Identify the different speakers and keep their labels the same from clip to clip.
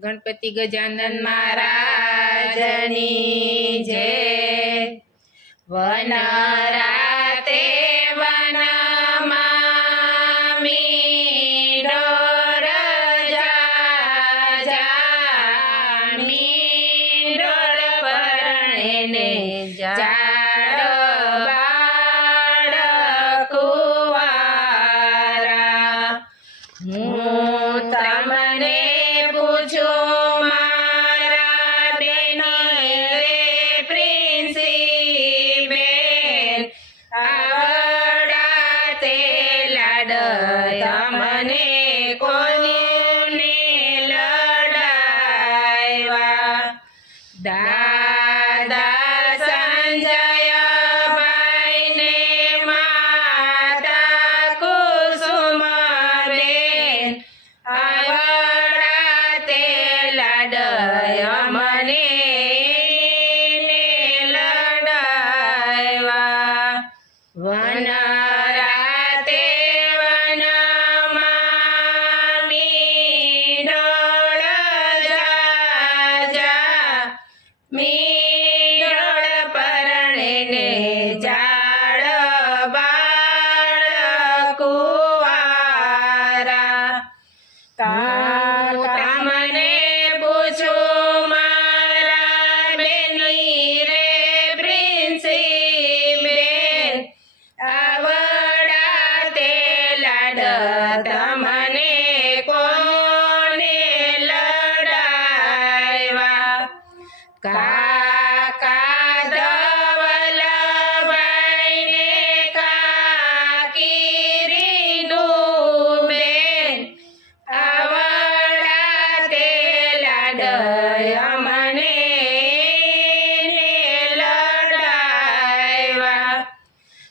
Speaker 1: ગણપતિ ગજાનન મહારાજની જય વન રાતે વન જામી ડોર પરણે જા દાદા સંજયભાઈ ને માતા કુસુમબેન આવડા તે લાડય 打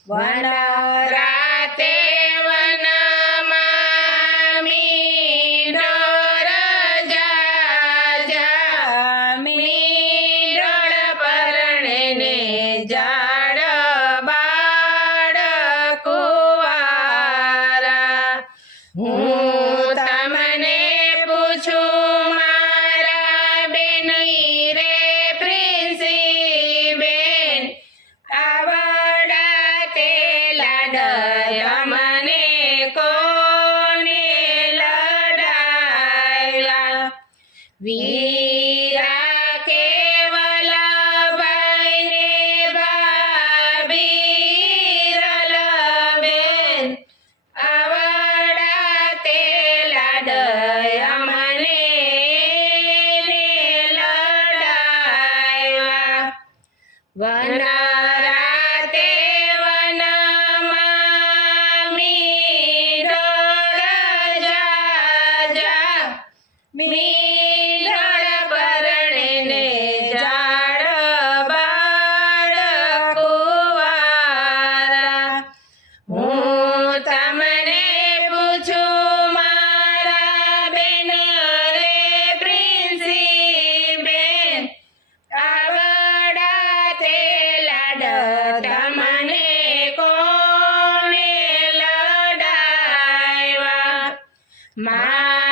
Speaker 1: வட Rama હું તમને પૂછું મારા બેન રે બેન આવડા તે લાડ તમને કોણે લડાવ્યા? મા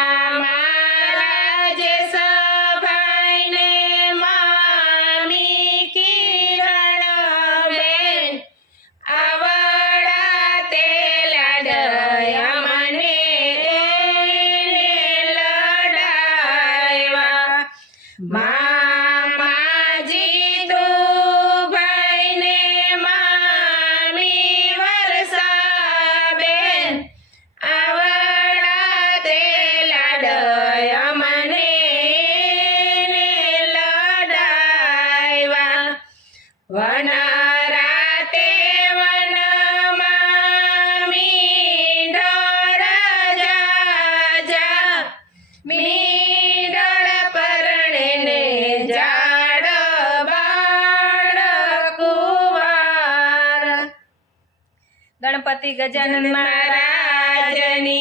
Speaker 1: મામાજી તો ભાઈને મામી વરસાબેન આવડા તે લાડય મને ને લડાયવા. ગણપતિ ગજાનન મહારાજની.